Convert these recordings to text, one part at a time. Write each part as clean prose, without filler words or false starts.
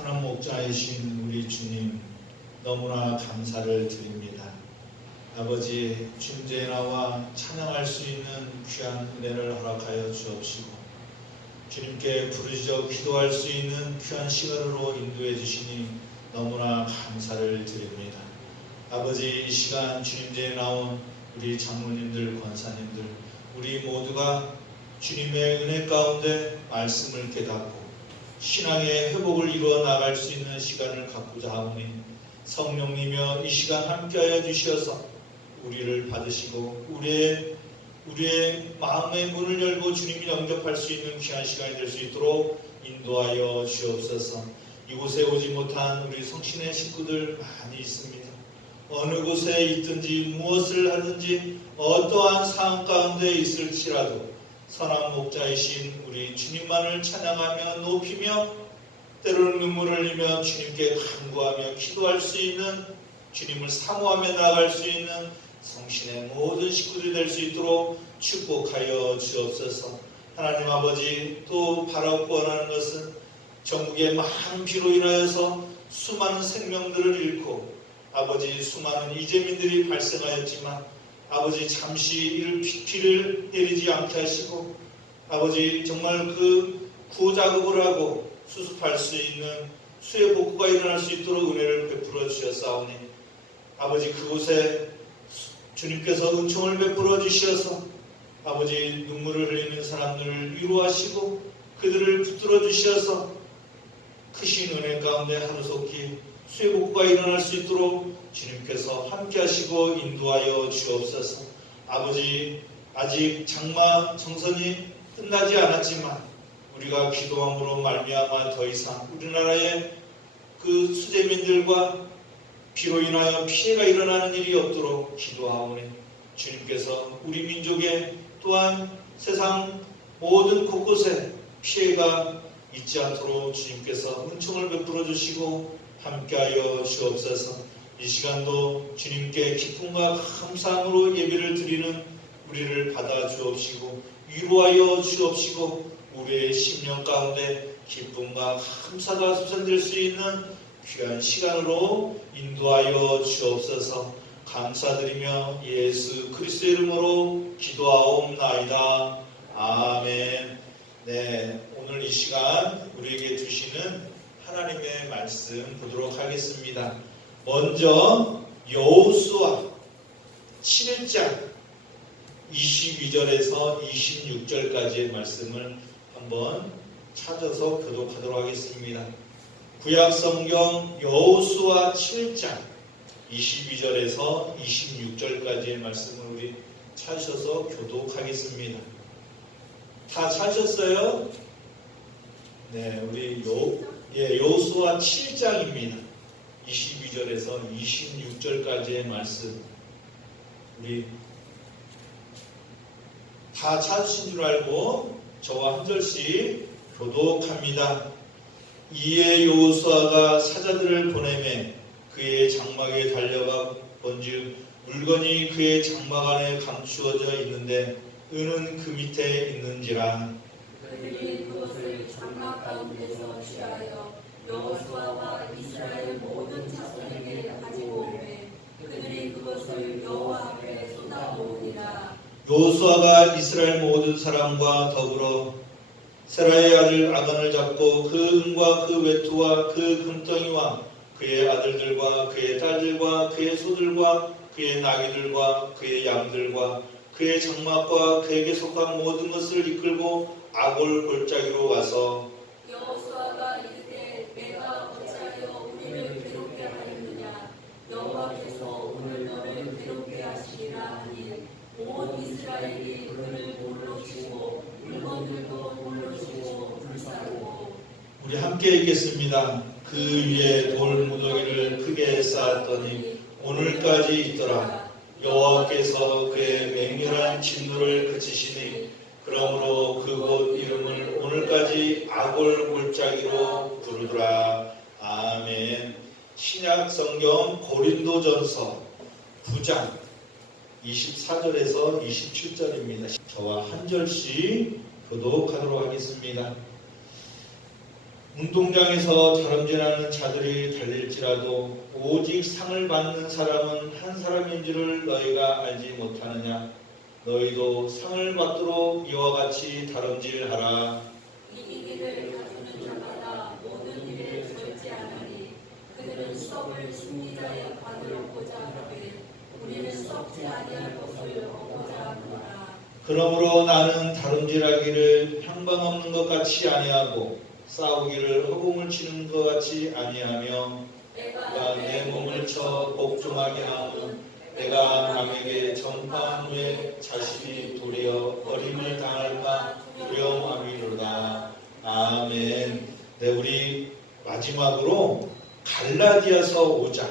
선한 목자이신 우리 주님 너무나 감사를 드립니다. 아버지, 주님께 나와 찬양할 수 있는 귀한 은혜를 허락하여 주옵시고 주님께 부르짖어 기도할 수 있는 귀한 시간으로 인도해 주시니 너무나 감사를 드립니다. 아버지, 이 시간 주님께 나온 우리 장로님들, 권사님들, 우리 모두가 주님의 은혜 가운데 말씀을 깨닫고 신앙의 회복을 이루어 나갈 수 있는 시간을 갖고자 하오니 성령님이여 이 시간 함께하여 주시어서 우리를 받으시고 우리의 마음의 문을 열고 주님이 영접할 수 있는 귀한 시간이 될 수 있도록 인도하여 주옵소서. 이곳에 오지 못한 우리 성신의 식구들 많이 있습니다. 어느 곳에 있든지 무엇을 하든지 어떠한 상황 가운데 있을지라도 선한 목자이신 우리 주님만을 찬양하며 높이며 때로는 눈물을 흘리며 주님께 간구하며 기도할 수 있는, 주님을 사모하며 나아갈 수 있는 성신의 모든 식구들이 될 수 있도록 축복하여 주옵소서. 하나님 아버지, 또 바라고 원하는 것은 전국의 많은 비로 인하여서 수많은 생명들을 잃고 아버지 수많은 이재민들이 발생하였지만 아버지 잠시 비를 내리지 않게 하시고 아버지 정말 그 구작업을 하고 수습할 수 있는 수해 복구가 일어날 수 있도록 은혜를 베풀어 주셨사오니 아버지 그곳에 주님께서 은총을 베풀어 주시어서 아버지 눈물을 흘리는 사람들을 위로하시고 그들을 붙들어 주시어서 크신 은혜 가운데 하루속히 수해 복구가 일어날 수 있도록 주님께서 함께 하시고 인도하여 주옵소서. 아버지, 아직 장마 정선이 끝나지 않았지만 우리가 기도함으로 말미암아 더 이상 우리나라의 그 수재민들과 비로 인하여 피해가 일어나는 일이 없도록 기도하오니 주님께서 우리 민족의 또한 세상 모든 곳곳에 피해가 있지 않도록 주님께서 은총을 베풀어 주시고 함께하여 주옵소서. 이 시간도 주님께 기쁨과 감사함으로 예배를 드리는 우리를 받아 주옵시고 위로하여 주옵시고 우리의 심령 가운데 기쁨과 감사가 솟아낼 수 있는 귀한 시간으로 인도하여 주옵소서. 감사드리며 예수 그리스도의 이름으로 기도하옵나이다. 아멘. 네, 오늘 이 시간 우리에게 주시는 하나님의 말씀 보도록 하겠습니다. 먼저 여호수아 7장 22절에서 26절까지의 말씀을 한번 찾아서 교독하도록 하겠습니다. 구약성경 여호수아 7장 22절에서 26절까지의 말씀을 우리 찾으셔서 교독하겠습니다. 다 찾으셨어요? 네, 우리 여호수아 7장입니다. 22절에서 26절까지의 말씀 우리 다 찾으신 줄 알고 저와 한 절씩 교독합니다. 이에 여호수아가 사자들을 보내매 그의 장막에 달려가 본즉 물건이 그의 장막 안에 감추어져 있는데 은은 그 밑에 있는지라. 그들이 그것을 장막 가운데서 취하여 여호수아와 이스라엘 모든 자손에게 가지고 오매 그들이 그것을 여호와 앞에 쏟아부으니라. 여호수아가 이스라엘 모든 사람과 더불어 세라의 아들 아간을 잡고 그 은과 그 외투와 그 금덩이와 그의 아들들과 그의 딸들과 그의 소들과 그의 나귀들과 그의 양들과 그의 장막과 그에게 속한 모든 것을 이끌고 아골 골짜기로 와서 여호수아가 이르되 내가 어찌하여 우리를 괴롭게 하였느냐. 여호와께서 오늘 너를 괴롭게 하시리라 하니 온 이스라엘이 그를 돌로 치고 물건들도 돌로 치고 불사르고. 우리 함께 읽겠습니다. 그 위에 돌 무더기를 크게 쌓았더니 오늘까지 있더라. 여호와께서 그의 맹렬한 진노를 그치시니 그러므로 그곳 이름을 오늘까지 아골 골짜기로 부르더라. 아멘. 신약 성경 고린도전서 9장 24절에서 27절입니다. 저와 한 절씩 교독하도록 하겠습니다. 운동장에서 다름질하는 자들이 달릴지라도 오직 상을 받는 사람은 한 사람인 줄을 너희가 알지 못하느냐. 너희도 상을 받도록 이와 같이 다름질하라. 이기기를 다투는 자마다 모든 일에 절제하나니 그들은 수업을 승리자의 관을 얻고자 하되 우리는 썩지 아니할 것을 얻고자 하노라. 그러므로 나는 다름질하기를 평방 없는 것 같이 아니하고 싸우기를 허공을 치는 것 같이 아니하며 내가 내 몸을 쳐 복종하게 하면 내가 남에게 전파한 후에 자신이 도리어 어림을 당할까 두려움함이로다. 아멘. 네, 우리 마지막으로 갈라디아서 5장,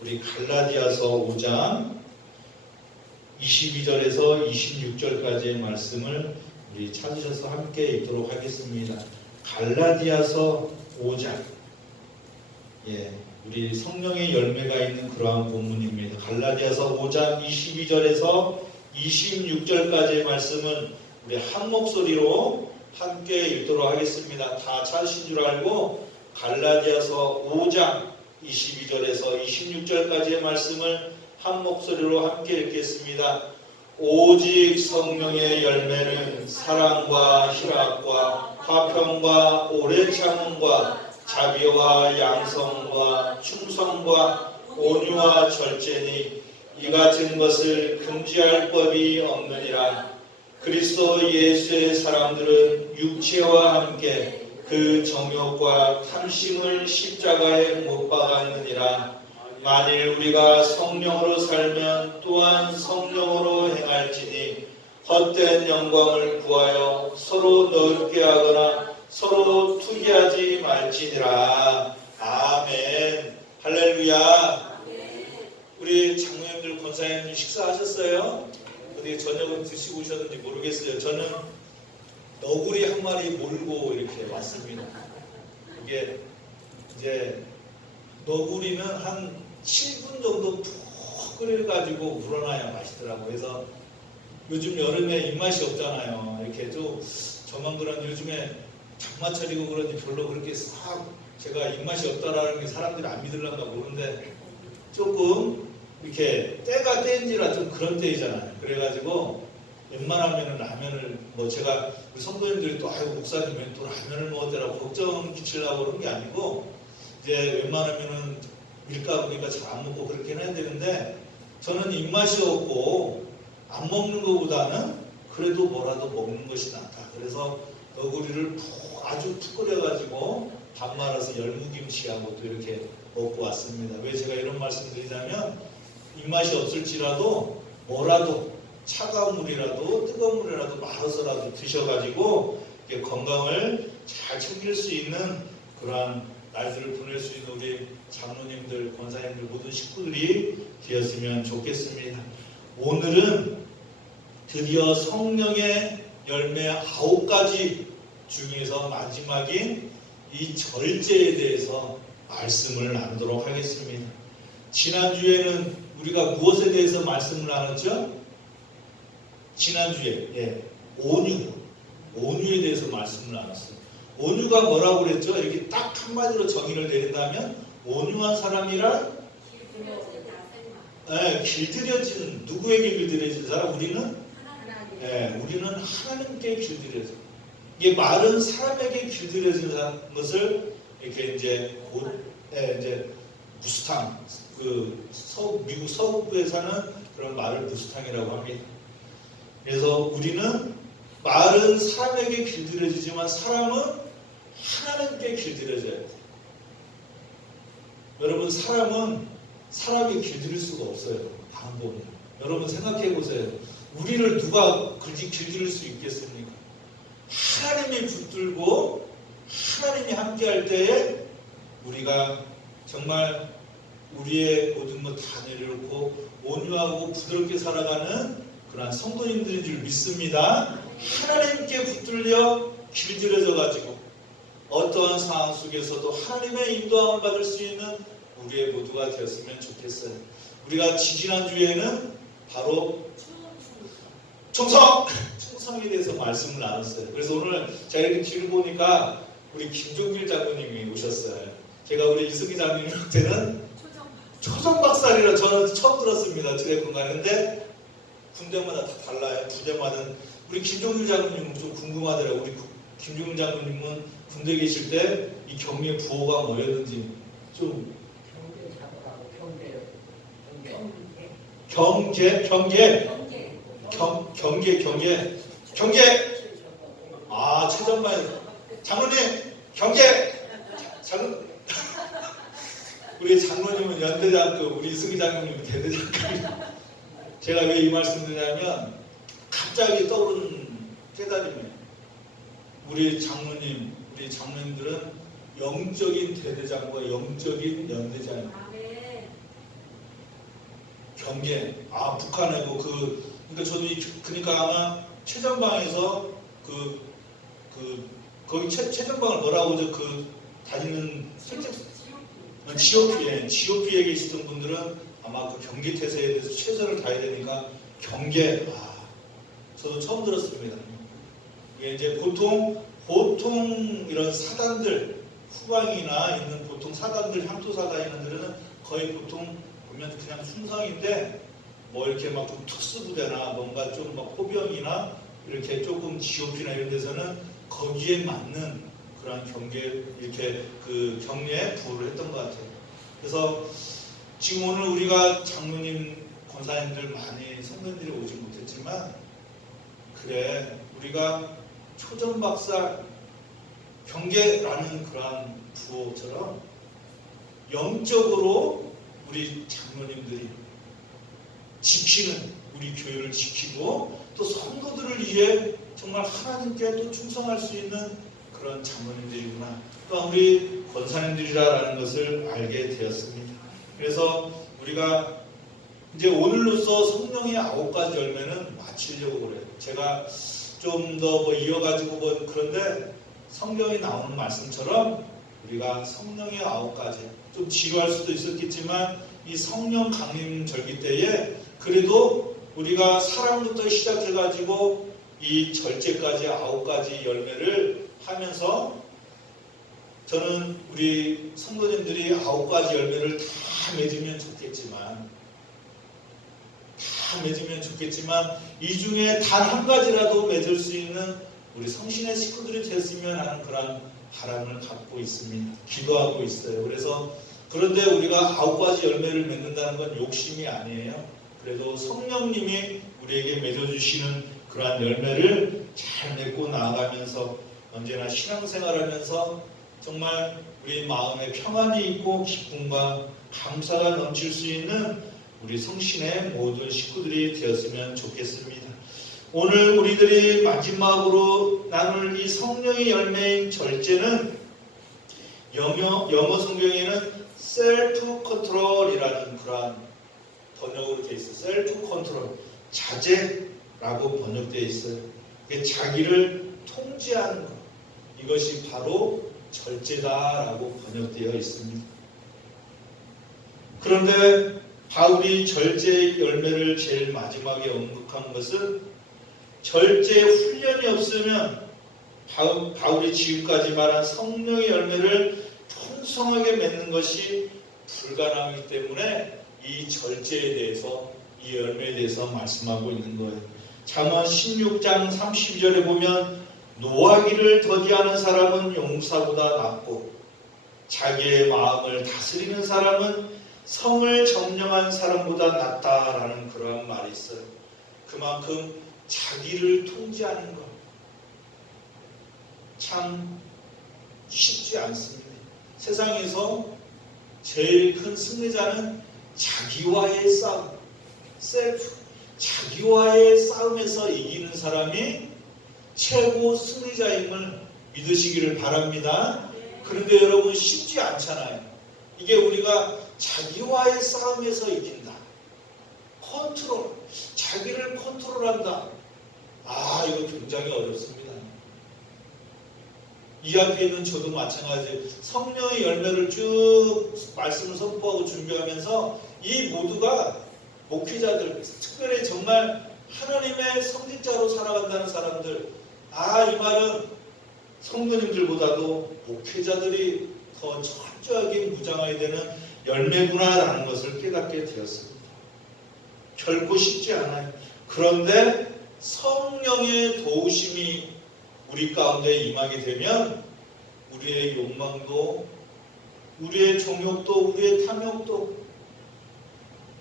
우리 갈라디아서 5장 22절에서 26절까지의 말씀을 우리 찾으셔서 함께 읽도록 하겠습니다. 갈라디아서 5장, 우리 성령의 열매가 있는 그러한 본문입니다. 갈라디아서 5장 22절에서 26절까지의 말씀은 우리 한 목소리로 함께 읽도록 하겠습니다. 다 찾으신 줄 알고 갈라디아서 5장 22절에서 26절까지의 말씀을 한 목소리로 함께 읽겠습니다. 오직 성령의 열매는 사랑과 희락과 화평과 오래 참음과 자비와 양성과 충성과 온유와 절제니 이 같은 것을 금지할 법이 없느니라. 그리스도 예수의 사람들은 육체와 함께 그 정욕과 탐심을 십자가에 못 박았느니라. 만일 우리가 성령으로 살면 또한 성령으로 행할지니 헛된 영광을 구하여 서로 넓게 하거나 서로 투기하지 말지니라. 아멘. 할렐루야. 우리 장로님들, 권사님들 식사하셨어요? 어디 저녁은 드시고 오셨는지 모르겠어요. 저는 너구리 한 마리 몰고 이렇게 왔습니다. 이게 이제 너구리는 한 7분 정도 푹 끓여가지고 우러나야 맛있더라고요. 그래서 요즘 여름에 입맛이 없잖아요. 이렇게 좀 저만 그런지 요즘에 장마철이고 그런지 별로 그렇게 싹 제가 입맛이 없다라는 게 사람들이 안 믿으려나 모르는데 조금 이렇게 때가 때인지라 좀 그런 때이잖아요. 그래가지고 웬만하면은 라면을 제가 우리 성도님들이 또 아이고 목사님 왜 또 라면을 먹었더라고 걱정 끼치려고 그런 게 아니고 이제 웬만하면은 밀가루니까 잘 안 먹고 그렇게 해야 되는데 저는 입맛이 없고 안 먹는 것보다는 그래도 뭐라도 먹는 것이 낫다. 그래서 너구리를 아주 푹 끓여가지고 밥 말아서 열무김치하고 또 이렇게 먹고 왔습니다. 왜 제가 이런 말씀 드리자면 입맛이 없을지라도 뭐라도 차가운 물이라도 뜨거운 물이라도 말아서라도 드셔가지고 건강을 잘 챙길 수 있는 그러한 날들을 보낼 수 있는 우리 장로님들, 권사님들 모든 식구들이 되었으면 좋겠습니다. 오늘은 드디어 성령의 열매 9가지 중에서 마지막인 이 절제에 대해서 말씀을 나누도록 하겠습니다. 지난주에는 우리가 무엇에 대해서 말씀을 나눴죠? 지난주에 온유에 대해서 말씀을 나눴어요. 온유가 뭐라고 그랬죠? 이렇게 딱 한마디로 정의를 내린다면 온유한 사람이란 길들여지는, 누구에게 길들여진 사람? 우리는 하나님께 길들여져. 이게 말은 사람에게 길들여진 것을 이렇게 이제 무스탕, 미국 서부에 사는 그런 말을 무스탕이라고 합니다. 그래서 우리는 말은 사람에게 길들여지지만 사람은 하나님께 길들여져야 돼요. 여러분, 사람은 사람이 길들일 수가 없어요. 방법은. 여러분 생각해 보세요. 우리를 누가 길들일 수 있겠습니까? 하나님이 붙들고 하나님이 함께할 때에 우리가 정말 우리의 모든 것 다 내려놓고 온유하고 부드럽게 살아가는 그러한 성도님들인 줄 믿습니다. 하나님께 붙들려 길들여져 가지고 어떠한 상황 속에서도 하나님의 인도함을 받을 수 있는 우리의 모두가 되었으면 좋겠어요. 우리가 지지난주에는 바로 충성에 대해서 말씀을 나눴어요. 그래서 오늘 제가 이렇게 뒤를 보니까 우리 김종길 장로님이 오셨어요. 제가 우리 이승기 장로님 때는 초전박살이라 저는 처음 들었습니다. 드래곤가. 근데 군대마다 다 달라요. 부대마다. 우리 김종길 장로님은 좀 궁금하더라고요. 우리 김종길 장로님은 군대 계실 때 이 경례 부호가 뭐였는지 좀. 경계. 아, 최전방 장로님 경계. 우리 장로님은 연대장급, 우리 이승기 장로님은 대대장급. 제가 왜 이 말씀 드리냐면 갑자기 떠오른 깨달음이에요. 우리 장로님들은 영적인 대대장과 영적인 연대장입니다. 경계. 아, 북한에 그러니까 저도 그러니까 아마 최전방에서 거기 최전방을 뭐라고 다니는 GOP에 계시던 분들은 아마 그 경계 태세에 대해서 최선을 다해야 되니까 경계. 저도 처음 들었습니다. 이게 이제 보통 이런 사단들, 후방이나 있는 보통 사단들, 향토사단 이런 데는 거의 보통 보면 그냥 순성인데 뭐 이렇게 막 좀 특수부대나 뭔가 좀 막 포병이나 이렇게 조금 GOP나 이런 데서는 거기에 맞는 그런 경계 이렇게 그 경례에 부호를 했던 것 같아요. 그래서 지금 오늘 우리가 장로님, 권사님들 많이 성도님들이 오지 못했지만 그래 우리가 초전박살 경계라는 그러한 부호처럼 영적으로 우리 장로님들이 지키는 우리 교회를 지키고 또 성도들을 위해 정말 하나님께 또 충성할 수 있는 그런 장로님들이구나. 또 우리 권사님들이라는 것을 알게 되었습니다. 그래서 우리가 이제 오늘로써 성령의 9가지 열매는 마치려고 그래요. 제가 좀 더 이어가지고 그런데 성경에 나오는 말씀처럼 우리가 성령의 9가지 좀 지루할 수도 있었겠지만 이 성령 강림 절기 때에 그래도 우리가 사랑부터 시작해가지고 이 절제까지 9가지 열매를 하면서 저는 우리 성도님들이 9가지 열매를 다 맺으면 좋겠지만 이 중에 단 한 가지라도 맺을 수 있는 우리 성신의 식구들이 됐으면 하는 그런 바람을 갖고 있습니다. 기도하고 있어요. 그래서 그런데 우리가 9가지 열매를 맺는다는 건 욕심이 아니에요. 그래도 성령님이 우리에게 맺어주시는 그러한 열매를 잘 맺고 나아가면서 언제나 신앙생활하면서 정말 우리 마음에 평안이 있고 기쁨과 감사가 넘칠 수 있는 우리 성신의 모든 식구들이 되었으면 좋겠습니다. 오늘 우리들이 마지막으로 나눌 이 성령의 열매인 절제는 영어 성경에는 셀프 컨트롤이라는 그러한 번역으로 되어 있어요. 셀프 컨트롤, 자제라고 번역되어 있어요. 자기를 통제하는 것, 이것이 바로 절제다라고 번역되어 있습니다. 그런데 바울이 절제의 열매를 제일 마지막에 언급한 것은 절제 훈련이 없으면 바울이 지금까지 말한 성령의 열매를 풍성하게 맺는 것이 불가능하기 때문에 이 절제에 대해서, 이 열매에 대해서 말씀하고 있는 거예요. 잠언 16장 32절에 보면 노하기를 더디하는 사람은 용사보다 낫고 자기의 마음을 다스리는 사람은 성을 점령한 사람보다 낫다라는 그러한 말이 있어요. 그만큼 자기를 통제하는 것 참 쉽지 않습니다. 세상에서 제일 큰 승리자는 자기와의 싸움, 셀프, 자기와의 싸움에서 이기는 사람이 최고 승리자임을 믿으시기를 바랍니다. 그런데 여러분 쉽지 않잖아요. 이게 우리가 자기와의 싸움에서 이긴다. 컨트롤, 자기를 컨트롤한다. 이거 굉장히 어렵습니다. 이 앞에 있는 저도 마찬가지예요. 성령의 열매를 쭉 말씀을 선포하고 준비하면서 이 모두가 목회자들, 특별히 정말 하나님의 성직자로 살아간다는 사람들, 이 말은 성도님들보다도 목회자들이 더 철저하게 무장해야 되는 열매구나라는 것을 깨닫게 되었습니다. 결코 쉽지 않아요. 그런데 성령의 도우심이 우리 가운데 임하게 되면 우리의 욕망도, 우리의 정욕도, 우리의 탐욕도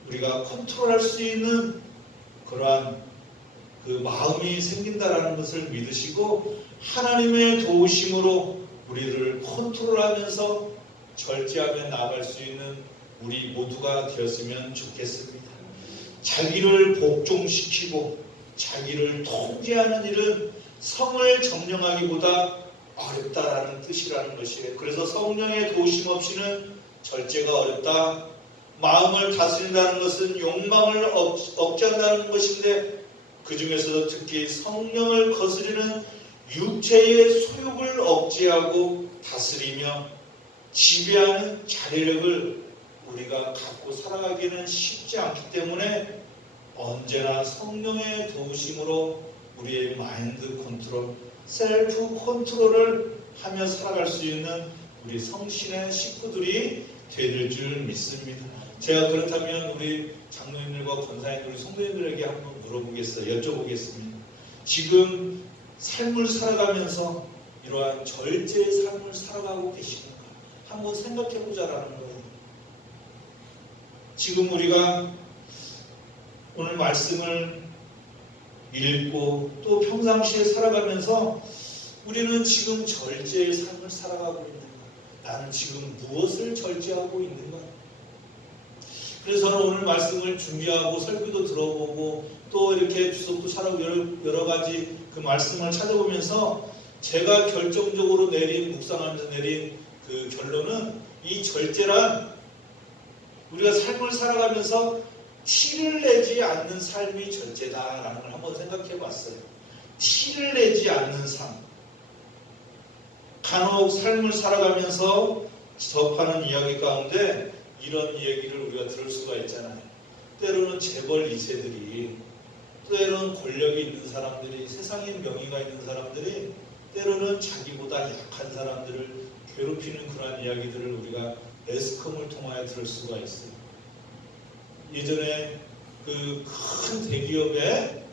우리가 컨트롤할 수 있는 그러한 그 마음이 생긴다라는 것을 믿으시고 하나님의 도우심으로 우리를 컨트롤하면서 절제하며 나아갈 수 있는 우리 모두가 되었으면 좋겠습니다. 자기를 복종시키고 자기를 통제하는 일은 성을 점령하기보다 어렵다라는 뜻이라는 것이에요. 그래서 성령의 도우심 없이는 절제가 어렵다. 마음을 다스린다는 것은 욕망을 억제한다는 것인데 그 중에서도 특히 성령을 거스르는 육체의 소욕을 억제하고 다스리며 지배하는 자리력을 우리가 갖고 살아가기는 쉽지 않기 때문에 언제나 성령의 도우심으로 우리의 마인드 컨트롤, 셀프 컨트롤을 하며 살아갈 수 있는 우리 성신의 식구들이 되릴 줄 믿습니다. 제가 그렇다면 우리 장로님들과 권사님들, 우리 성도님들에게 한번 물어보겠어요. 여쭤보겠습니다. 지금 삶을 살아가면서 이러한 절제의 삶을 살아가고 계시는가? 한번 생각해보자라는 거예요. 지금 우리가 오늘 말씀을 읽고 또 평상시에 살아가면서 우리는 지금 절제의 삶을 살아가고 있는가? 나는 지금 무엇을 절제하고 있는가? 그래서 저는 오늘 말씀을 준비하고 설교도 들어보고 또 이렇게 주석도 찾아보고 여러 가지 그 말씀을 찾아보면서 제가 결정적으로 묵상하면서 내린 그 결론은 이 절제란 우리가 삶을 살아가면서 티를 내지 않는 삶이 절제다라는 걸 한번 생각해 봤어요. 티를 내지 않는 삶. 간혹 삶을 살아가면서 접하는 이야기 가운데 이런 얘기를 우리가 들을 수가 있잖아요. 때로는 재벌 2세들이, 때로는 권력이 있는 사람들이, 세상에 명예가 있는 사람들이 때로는 자기보다 약한 사람들을 괴롭히는 그러한 이야기들을 우리가 매스컴을 통하여 들을 수가 있어요. 예전에 그 큰 대기업의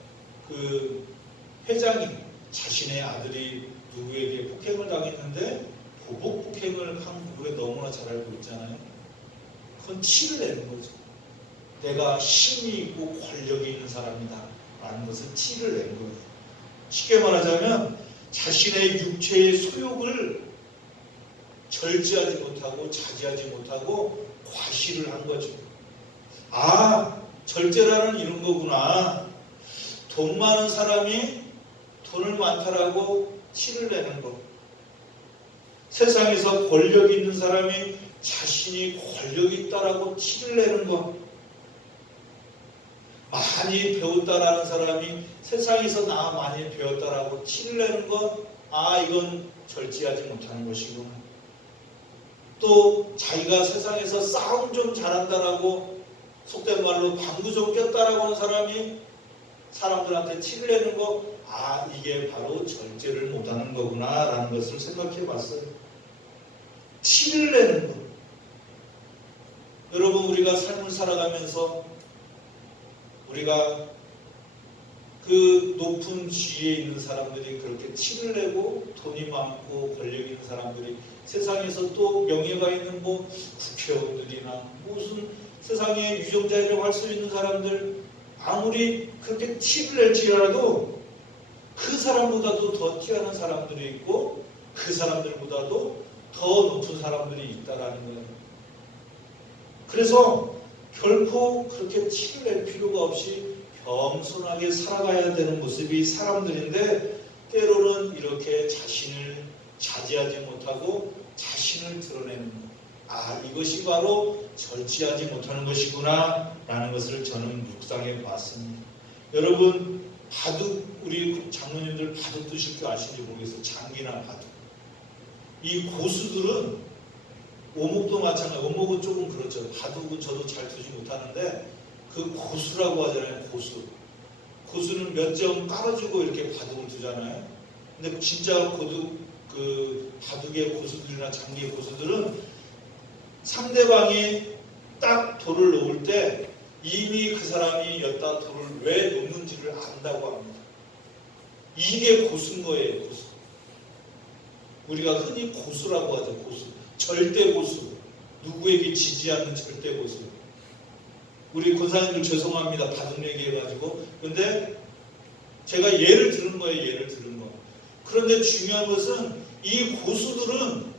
그 회장이 자신의 아들이 누구에게 폭행을 당했는데 보복 폭행을 한 부분에 너무나 잘 알고 있잖아요. 그건 티를 내는 거죠. 내가 힘이 있고 권력이 있는 사람이다 라는 것을 티를 낸 거예요. 쉽게 말하자면 자신의 육체의 소욕을 절제하지 못하고 자제하지 못하고 과시를 한 거죠. 아, 절제라는 이런 거구나. 돈 많은 사람이 돈을 많다라고 티를 내는 거. 세상에서 권력이 있는 사람이 자신이 권력이 있다라고 티를 내는 거. 많이 배웠다라는 사람이 세상에서 나 많이 배웠다라고 티를 내는 거. 아, 이건 절제하지 못하는 것이구나. 또 자기가 세상에서 싸움 좀 잘한다라고 속된 말로 방구 좀 꼈다라고 하는 사람이 사람들한테 티를 내는 거, 아, 이게 바로 절제를 못하는 거구나 라는 것을 생각해 봤어요. 티를 내는 거. 여러분, 우리가 삶을 살아가면서 우리가 그 높은 지위에 있는 사람들이 그렇게 티를 내고 돈이 많고 권력이 있는 사람들이 세상에서 또 명예가 있는 뭐 국회의원들이나 무슨 세상에 유정자라고 할 수 있는 사람들 아무리 그렇게 티를 낼지라도 그 사람보다도 더 뛰어난 사람들이 있고 그 사람들보다도 더 높은 사람들이 있다라는 거예요. 그래서 결코 그렇게 티를 낼 필요가 없이 겸손하게 살아가야 되는 모습이 사람들인데 때로는 이렇게 자신을 자제하지 못하고 자신을 드러내는 것. 아, 이것이 바로 절제하지 못하는 것이구나 라는 것을 저는 묵상해 봤습니다. 여러분, 바둑, 우리 장로님들 바둑 두실 줄 아시는지 모르겠어요. 장기나 바둑. 이 고수들은 오목도 마찬가지. 오목은 조금 그렇죠. 바둑은 저도 잘 두지 못하는데 그 고수라고 하잖아요. 고수. 고수는 몇 점 깔아주고 이렇게 바둑을 두잖아요. 근데 진짜 그 바둑의 고수들이나 장기의 고수들은 상대방이 딱 돌을 놓을 때 이미 그 사람이 여기다 돌을 왜 놓는지를 안다고 합니다. 이게 고수인 거예요, 고수. 우리가 흔히 고수라고 하죠, 고수. 절대 고수. 누구에게 지지 않는 절대 고수. 우리 권사님들 죄송합니다. 바둑 얘기해가지고. 근데 제가 예를 들은 거예요, 예를 들은 거. 그런데 중요한 것은 이 고수들은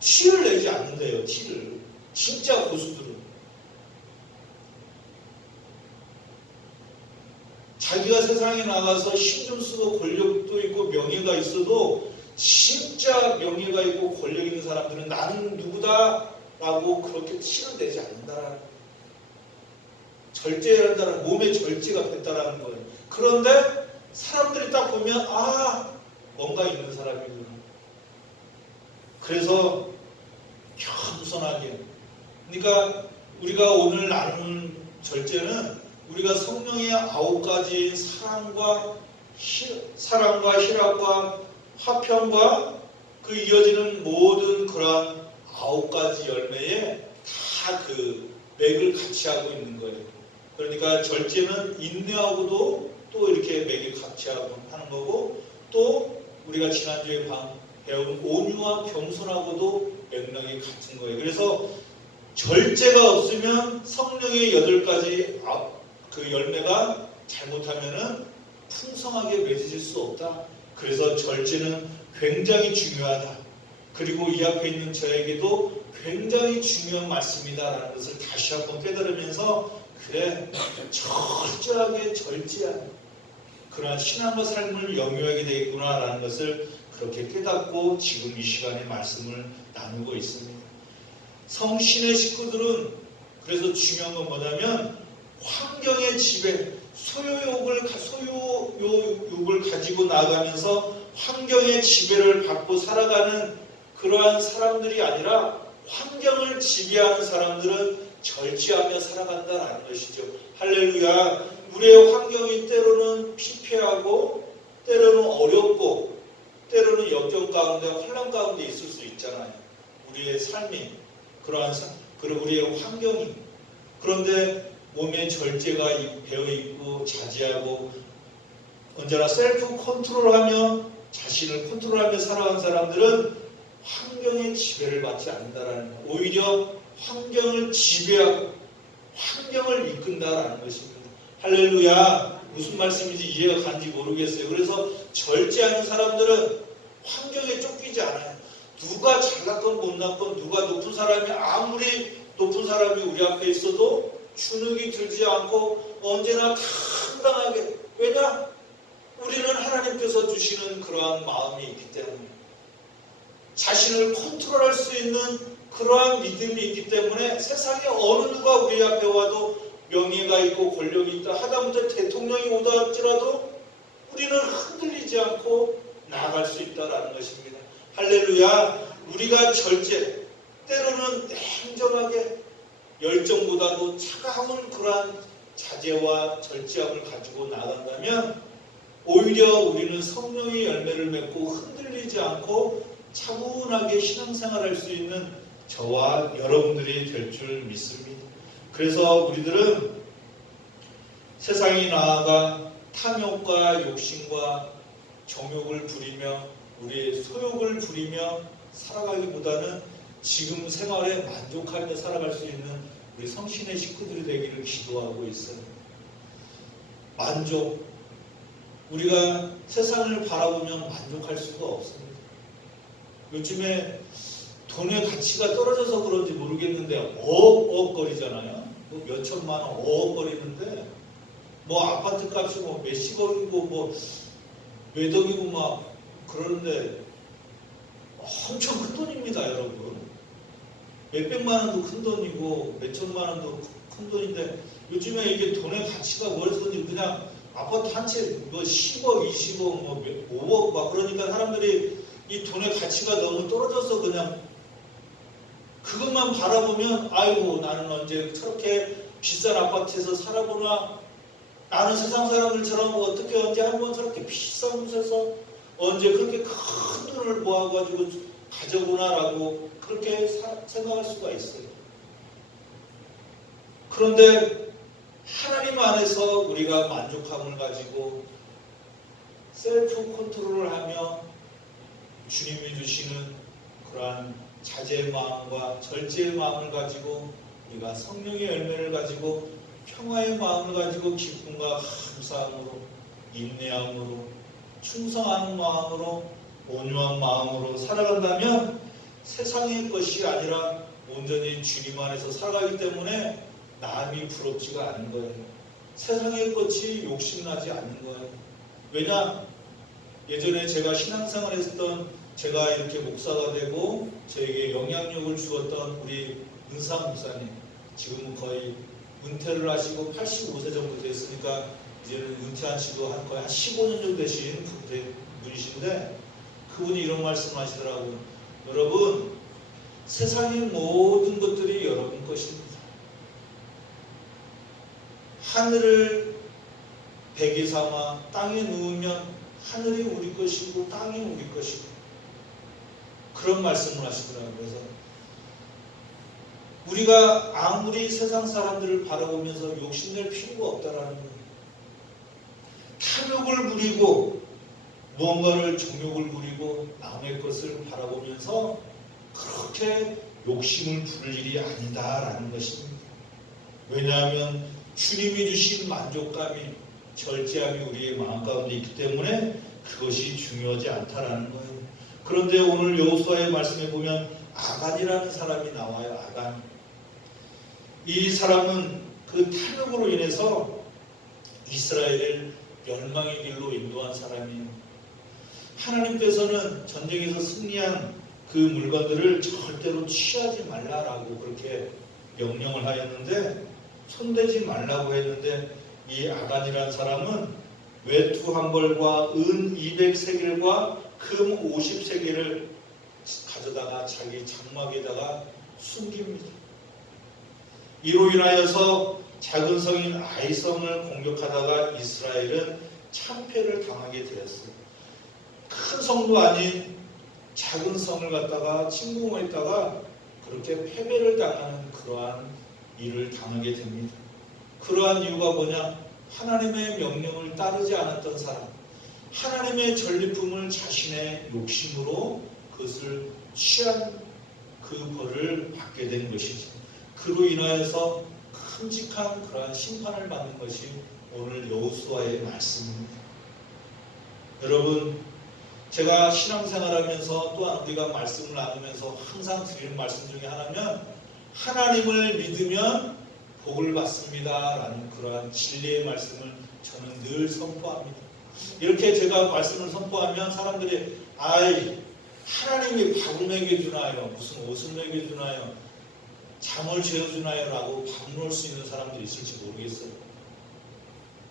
티를 내지 않는데요, 티를. 진짜 고수들은. 자기가 세상에 나가서 힘 좀 쓰고 권력도 있고 명예가 있어도 진짜 명예가 있고 권력 있는 사람들은 나는 누구다 라고 그렇게 티를 내지 않는다라는 거예요. 절제한다는 몸에 절제가 됐다라는 거예요. 그런데 사람들이 딱 보면 뭔가 있는 사람이구나. 그래서 겸손하게. 그러니까 우리가 오늘 나누는 절제는 우리가 성령의 9가지 사랑과 희락과 화평과 그 이어지는 모든 그러한 9가지 열매에 다 그 맥을 같이 하고 있는 거예요. 그러니까 절제는 인내하고도 또 이렇게 맥을 같이 하고 하는 거고, 또 우리가 지난주에 배운 온유와 겸손하고도 맥락이 같은 거예요. 그래서 절제가 없으면 성령의 8가지 그 열매가 잘못하면은 풍성하게 맺어질 수 없다. 그래서 절제는 굉장히 중요하다. 그리고 이 앞에 있는 저에게도 굉장히 중요한 말씀이다라는 것을 다시 한번 깨달으면서 그래, 철저하게 절제하는 그러한 신앙과 삶을 영위하게 되겠구나라는 것을 그렇게 깨닫고 지금 이 시간에 말씀을 나누고 있습니다. 성신의 식구들은 그래서 중요한 건 뭐냐면 환경의 지배, 소유욕을 가지고 나가면서 환경의 지배를 받고 살아가는 그러한 사람들이 아니라 환경을 지배하는 사람들은 절제하며 살아간다라는 것이죠. 할렐루야. 우리의 환경이 때로는 피폐하고 때로는 어렵고 때로는 역경 가운데 혼란 가운데 있을 수 있잖아요. 우리의 삶이 그리고 우리의 환경이. 그런데 몸에 절제가 배어있고 자제하고 언제나 셀프 컨트롤하며 자신을 컨트롤하며 살아가는 사람들은 환경의 지배를 받지 않는다라는 것. 오히려 환경을 지배하고 환경을 이끈다라는 것입니다. 할렐루야. 무슨 말씀인지 이해가 가는지 모르겠어요. 그래서 절제하는 사람들은 환경에 쫓기지 않아요. 누가 잘났건 못났건 누가 높은 사람이 아무리 높은 사람이 우리 앞에 있어도 주눅이 들지 않고 언제나 당당하게. 왜냐? 우리는 하나님께서 주시는 그러한 마음이 있기 때문에 자신을 컨트롤할 수 있는 그러한 믿음이 있기 때문에 세상에 어느 누가 우리 앞에 와도 명예가 있고 권력이 있다 하다못해 대통령이 오다 할지라도 우리는 흔들리지 않고 나아갈 수 있다라는 것입니다. 할렐루야. 우리가 절제, 때로는 냉정하게 열정보다도 차가운 그러한 자제와 절제함을 가지고 나아간다면 오히려 우리는 성령의 열매를 맺고 흔들리지 않고 차분하게 신앙생활할 수 있는 저와 여러분들이 될 줄 믿습니다. 그래서 우리들은 세상에 나아가 탐욕과 욕심과 정욕을 부리며 우리의 소욕을 부리며 살아가기보다는 지금 생활에 만족하며 살아갈 수 있는 우리 성신의 식구들이 되기를 기도하고 있어요. 만족. 우리가 세상을 바라보면 만족할 수가 없습니다. 요즘에 돈의 가치가 떨어져서 그런지 모르겠는데 어억거리잖아요. 뭐 몇천만 원 어억거리는데 뭐 아파트 값이 뭐 몇십억이고 뭐 몇억이고 막 그러는데 엄청 큰 돈입니다, 여러분. 몇백만 원도 큰 돈이고 몇천만 원도 큰 돈인데 요즘에 이게 돈의 가치가 뭐였는지 그냥 아파트 한 채 뭐 10억, 20억, 뭐 5억 막 그러니까 사람들이 이 돈의 가치가 너무 떨어져서 그냥 그것만 바라보면 아이고 나는 언제 저렇게 비싼 아파트에서 살아보나 나는 세상 사람들처럼 어떻게 언제 한번 저렇게 비싼 곳에서 언제 그렇게 큰 돈을 모아가지고 가져구나라고 그렇게 생각할 수가 있어요. 그런데 하나님 안에서 우리가 만족함을 가지고 셀프 컨트롤을 하며 주님이 주시는 그러한 자제의 마음과 절제의 마음을 가지고 우리가 성령의 열매를 가지고 평화의 마음을 가지고 기쁨과 감사함으로 인내함으로 충성하는 마음으로 온유한 마음으로 살아간다면 세상의 것이 아니라 온전히 주님 안에서 살아가기 때문에 남이 부럽지가 않은 거예요. 세상의 것이 욕심나지 않는 거예요. 왜냐? 예전에 제가 신앙생활 했던 제가 이렇게 목사가 되고 저에게 영향력을 주었던 우리 은사 목사님, 지금은 거의 은퇴를 하시고 85세 정도 됐으니까 이제는 은퇴하시고 한 거의 한 15년 정도 되신 분이신데 그분이 이런 말씀을 하시더라고요. 여러분, 세상의 모든 것들이 여러분 것입니다. 하늘을 베개 삼아 땅에 누우면 하늘이 우리 것이고 땅이 우리 것이고 그런 말씀을 하시더라고요. 그래서 우리가 아무리 세상 사람들을 바라보면서 욕심낼 필요가 없다라는 거예요. 탐욕을 부리고 무언가를 정욕을 부리고 남의 것을 바라보면서 그렇게 욕심을 부릴 일이 아니다라는 것입니다. 왜냐하면 주님이 주신 만족감이 절제함이 우리의 마음 가운데 있기 때문에 그것이 중요하지 않다라는 거예요. 그런데 오늘 여호수아의 말씀에 보면 아간이라는 사람이 나와요. 아간. 이 사람은 그 탐욕으로 인해서 이스라엘을 멸망의 길로 인도한 사람이에요. 하나님께서는 전쟁에서 승리한 그 물건들을 절대로 취하지 말라라고 그렇게 명령을 하였는데 손대지 말라고 했는데 이 아간이라는 사람은 외투 한 벌과 은 200세겔과 금 50세겔을 가져다가 자기 장막에다가 숨깁니다. 이로 인하여서 작은 성인 아이성을 공격하다가 이스라엘은 참패를 당하게 되었어요. 큰 성도 아닌 작은 성을 갖다가 침공했다가 그렇게 패배를 당하는 그러한 일을 당하게 됩니다. 그러한 이유가 뭐냐? 하나님의 명령을 따르지 않았던 사람, 하나님의 전리품을 자신의 욕심으로 그것을 취한 그 벌을 받게 된 것이죠. 그로 인하여서 큼직한 그러한 심판을 받는 것이 오늘 여호수아의 말씀입니다. 여러분, 제가 신앙생활하면서 또한 우리가 말씀을 나누면서 항상 드리는 말씀 중에 하나면 하나님을 믿으면 복을 받습니다 라는 그러한 진리의 말씀을 저는 늘 선포합니다. 이렇게 제가 말씀을 선포하면 사람들이 하나님이 밥을 먹여주나요? 무슨 옷을 먹여주나요? 잠을 재워주나요? 라고 반문할 수 있는 사람들이 있을지 모르겠어요.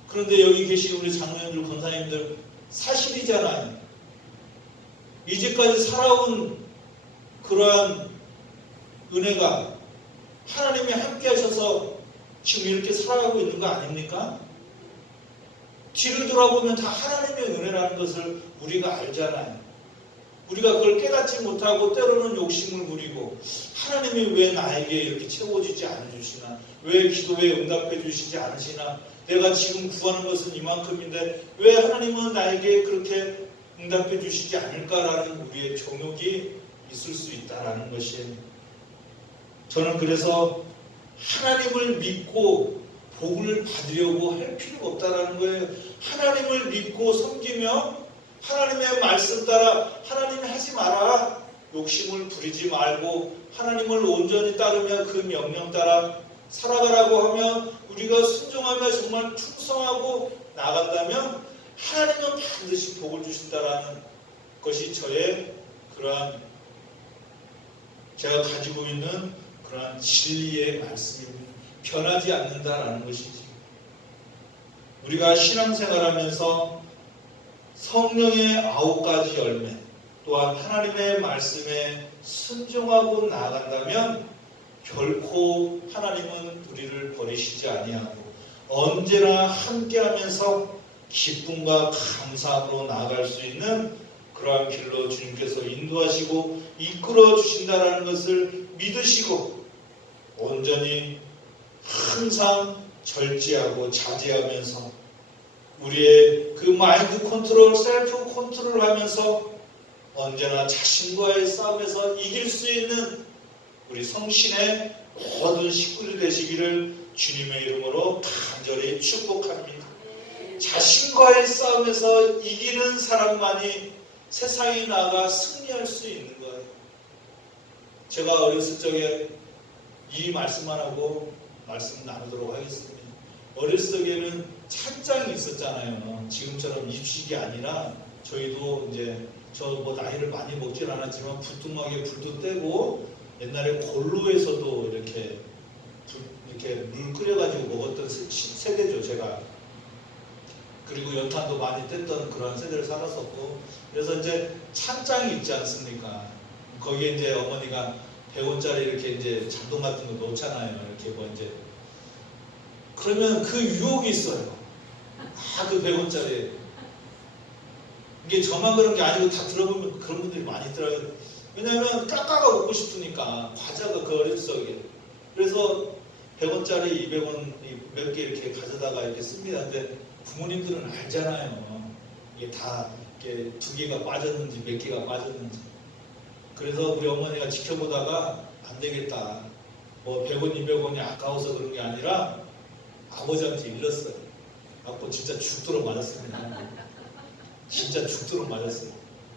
그런데 여기 계신 우리 장로님들, 권사님들 사실이잖아요. 이제까지 살아온 그러한 은혜가 하나님이 함께 하셔서 지금 이렇게 살아가고 있는 거 아닙니까? 뒤를 돌아보면 다 하나님의 은혜라는 것을 우리가 알잖아요. 우리가 그걸 깨닫지 못하고 때로는 욕심을 부리고 하나님이 왜 나에게 이렇게 채워주지 않으시나, 왜 기도에 응답해 주시지 않으시나, 내가 지금 구하는 것은 이만큼인데 왜 하나님은 나에게 그렇게 응답해 주시지 않을까라는 우리의 정욕이 있을 수 있다라는 것이에요. 저는 그래서 하나님을 믿고 복을 받으려고 할 필요가 없다라는 거예요. 하나님을 믿고 섬기며 하나님의 말씀 따라 하나님이 하지 마라 욕심을 부리지 말고 하나님을 온전히 따르며 그 명령 따라 살아가라고 하면 우리가 순종하며 정말 충성하고 나간다면 하나님은 반드시 복을 주신다라는 것이 저의 그러한 제가 가지고 있는 그러한 진리의 말씀입니다. 변하지 않는다라는 것이지. 우리가 신앙생활하면서 성령의 9가지 열매 또한 하나님의 말씀에 순종하고 나아간다면 결코 하나님은 우리를 버리시지 아니하고 언제나 함께하면서 기쁨과 감사함으로 나아갈 수 있는 그러한 길로 주님께서 인도하시고 이끌어 주신다라는 것을 믿으시고 온전히 항상 절제하고 자제하면서 우리의 그 마인드 컨트롤, 셀프 컨트롤 하면서 언제나 자신과의 싸움에서 이길 수 있는 우리 성신의 모든 식구들 되시기를 주님의 이름으로 간절히 축복합니다. 자신과의 싸움에서 이기는 사람만이 세상에 나가 승리할 수 있는 거예요. 제가 어렸을 적에 이 말씀만 하고 말씀 나누도록 하겠습니다. 어렸을 적에는 찬장이 있었잖아요. 지금처럼 입식이 아니라 저희도 이제 저 뭐 나이를 많이 먹진 않았지만 부뚜막에 불도 떼고 옛날에 골로에서도 이렇게 물 끓여가지고 먹었던 세대죠, 제가. 그리고 연탄도 많이 뗐던 그런 세대를 살았었고, 그래서 이제 찬장이 있지 않습니까? 거기에 이제 어머니가 100원짜리 이렇게 이제 잔돈 같은 거 넣잖아요. 이렇게 뭐 이제. 그러면 그 유혹이 있어요. 그 100원짜리. 이게 저만 그런 게 아니고 다 들어보면 그런 분들이 많이 있더라고요. 왜냐하면 깎아가 먹고 싶으니까 과자가 그 어렸을 적에. 그래서 100원짜리 200원 몇 개 이렇게 가져다가 이렇게 씁니다. 근데 부모님들은 알잖아요. 이게 다 이렇게 2개가 빠졌는지 몇 개가 빠졌는지. 그래서 우리 어머니가 지켜보다가 안 되겠다. 뭐 100원, 200원이 아까워서 그런 게 아니라 아버지한테 일렀어요. 갖고 진짜 죽도록 맞았습니다. 진짜 죽도록 맞았어요.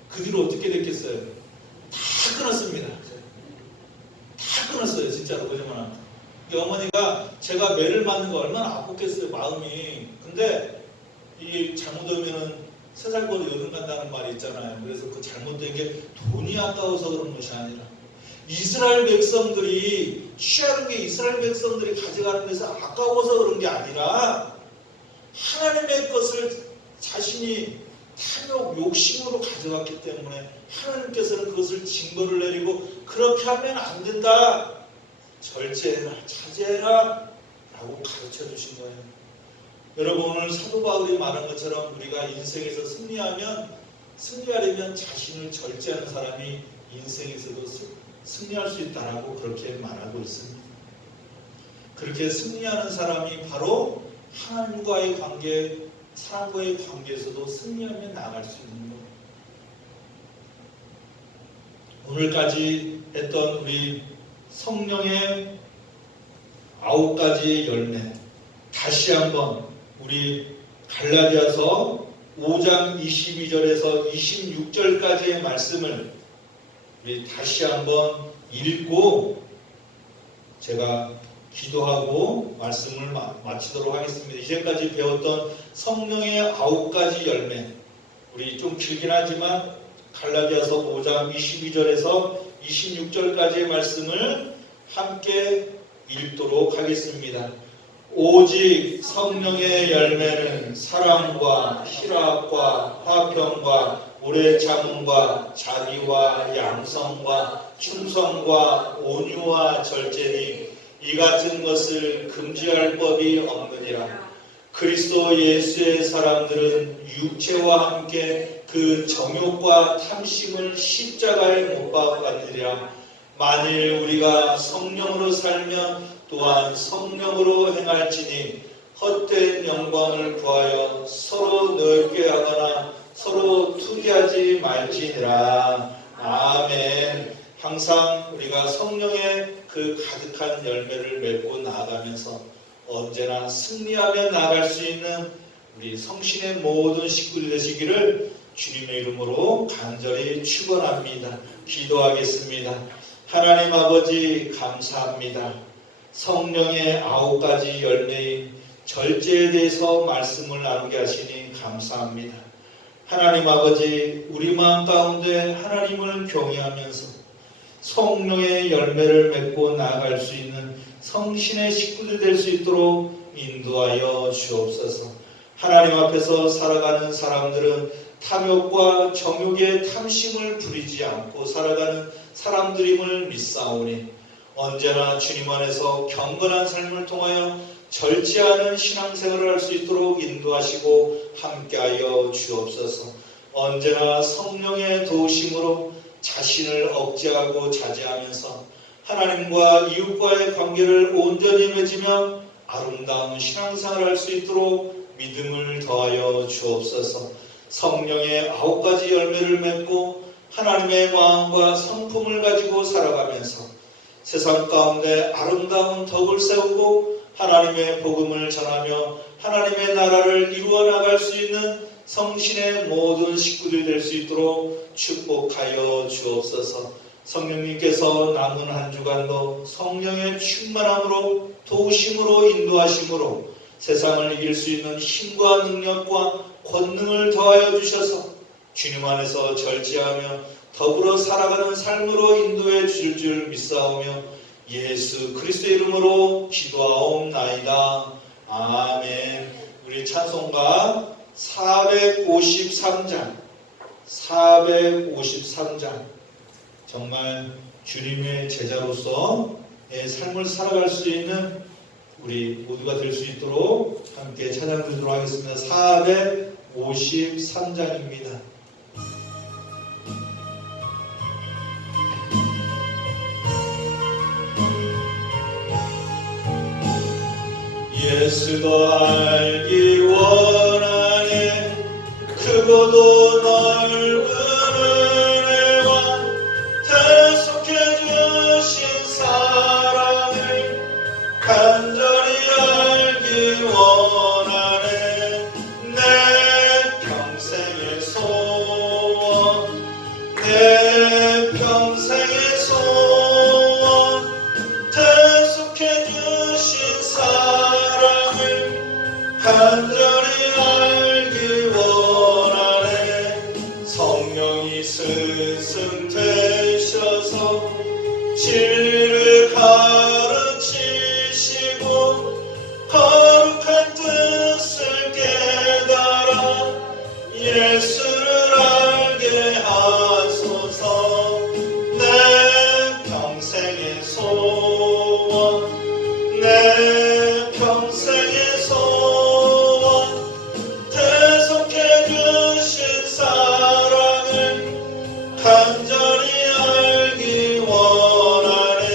그 뒤로 어떻게 됐겠어요? 다 끊었습니다. 다 끊었어요. 진짜로 거짓말. 어머니가 제가 매를 맞는 거 얼마나 아팠겠어요. 마음이. 근데 이게 잘못하면은 새살보다 여름 간다는 말이 있잖아요. 그래서 그 잘못된 게 돈이 아까워서 그런 것이 아니라 이스라엘 백성들이 취하는 게 이스라엘 백성들이 가져가는 데서 아까워서 그런 게 아니라 하나님의 것을 자신이 탐욕, 욕심으로 가져갔기 때문에 하나님께서는 그것을 징벌을 내리고 그렇게 하면 안 된다. 절제해라, 자제해라 라고 가르쳐 주신 거예요. 여러분, 오늘 사도 바울이 말한 것처럼 우리가 인생에서 승리하려면 자신을 절제하는 사람이 인생에서도 승리할 수 있다라고 그렇게 말하고 있습니다. 그렇게 승리하는 사람이 바로 하나님과의 관계, 사람과의 관계에서도 승리하며 나아갈 수 있는 거예요. 오늘까지 했던 우리 성령의 9가지의 열매, 다시 한번 우리 갈라디아서 5장 22절에서 26절까지의 말씀을 우리 다시 한번 읽고 제가 기도하고 말씀을 마치도록 하겠습니다. 이제까지 배웠던 성령의 9가지 열매, 우리 좀 길긴 하지만 갈라디아서 5장 22절에서 26절까지의 말씀을 함께 읽도록 하겠습니다. 오직 성령의 열매는 사랑과 희락과 화평과 오래 참음과 자비와 양성과 충성과 온유와 절제니 이 같은 것을 금지할 법이 없느니라. 그리스도 예수의 사람들은 육체와 함께 그 정욕과 탐심을 십자가에 못 박았느니라. 만일 우리가 성령으로 살면 또한 성령으로 행할지니 헛된 영광을 구하여 서로 넓게 하거나 서로 투기하지 말지니라. 아멘. 항상 우리가 성령의 그 가득한 열매를 맺고 나아가면서 언제나 승리하며 나아갈 수 있는 우리 성신의 모든 식구들 되시기를 주님의 이름으로 간절히 축원합니다. 기도하겠습니다. 하나님 아버지 감사합니다. 성령의 9가지 열매인 절제에 대해서 말씀을 나누게 하시니 감사합니다. 하나님 아버지, 우리 마음 가운데 하나님을 경외하면서 성령의 열매를 맺고 나아갈 수 있는 성신의 식구들 될 수 있도록 인도하여 주옵소서. 하나님 앞에서 살아가는 사람들은 탐욕과 정욕의 탐심을 부리지 않고 살아가는 사람들임을 믿사오니 언제나 주님 안에서 경건한 삶을 통하여 절제하는 신앙생활을 할 수 있도록 인도하시고 함께하여 주옵소서. 언제나 성령의 도우심으로 자신을 억제하고 자제하면서 하나님과 이웃과의 관계를 온전히 맺으며 아름다운 신앙생활을 할 수 있도록 믿음을 더하여 주옵소서. 성령의 9가지 열매를 맺고 하나님의 마음과 성품을 가지고 살아가면서 세상 가운데 아름다운 덕을 세우고 하나님의 복음을 전하며 하나님의 나라를 이루어 나갈 수 있는 성신의 모든 식구들이 될 수 있도록 축복하여 주옵소서. 성령님께서 남은 한 주간도 성령의 충만함으로 도우심으로 인도하심으로 세상을 이길 수 있는 힘과 능력과 권능을 더하여 주셔서 주님 안에서 절제하며 더불어 살아가는 삶으로 인도해 주실 줄 믿사오며 예수 그리스도의 이름으로 기도하옵나이다. 아멘. 우리 찬송가 453장 정말 주님의 제자로서의 삶을 살아갈 수 있는 우리 모두가 될 수 있도록 함께 찬양 드리도록 하겠습니다. 453장입니다. 예수도 알기 원하네. 크고도 넓은 은혜와 대속해 주신 사랑을 간절히 알기 원하네. 내 평생의 소원, 내 평생의 소원, 대속해 주신 사랑을 간절히 알기 원하네. 성령이 스승 되셔서 진리를 가르치시고 거룩한 뜻을 깨달아 예수를 알게 하소서. 내 평생의 소원, 내 평생의 소원, 대속해 주신 사랑을 간절히 알기 원하네.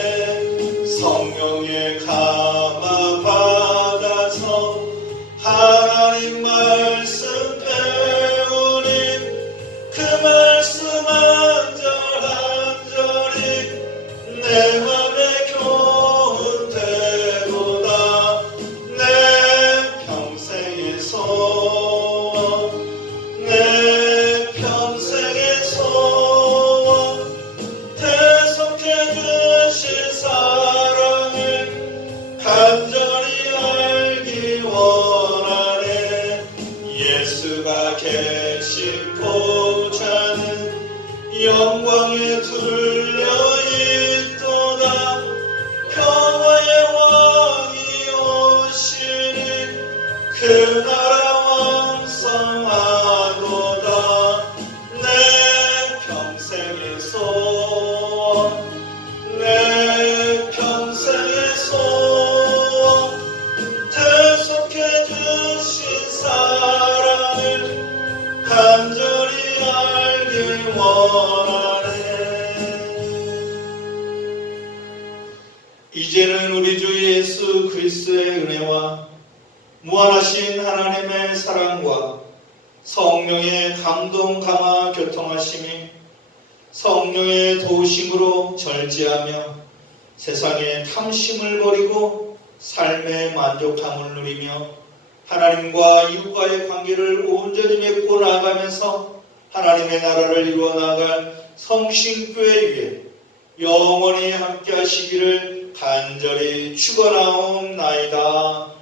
성령의 감화 받아서 하나님 말씀 배우니 그 말씀 한 절 한 절이 내 맘에 교훈 되도다. 내 평생의 소원, 내 평생의 소원, 대속해 주신 사랑을 간절히 알기 원하네. 예수가 계신 보좌는 영광에 둘려 있도다. 평화의 왕이 오시니 그 나라 왕성하도다. 내 평생의 소원, 내 평생의 소원, 대속해 주신 사랑을 간절히 알기 원하네. 이제는 우리 주 예수 그리스도의 은혜와 무한하신 하나님의 사랑과 성령의 감동 감화 교통하심이 성령의 도우심으로 절제하며 세상의 탐심을 버리고 삶의 만족함을 누리며 하나님과 이웃과의 관계를 온전히 맺고 나아가면서 하나님의 나라를 이루어 나갈 성신교회 위에 영원히 함께 하시기를 간절히 축원하옵나이다.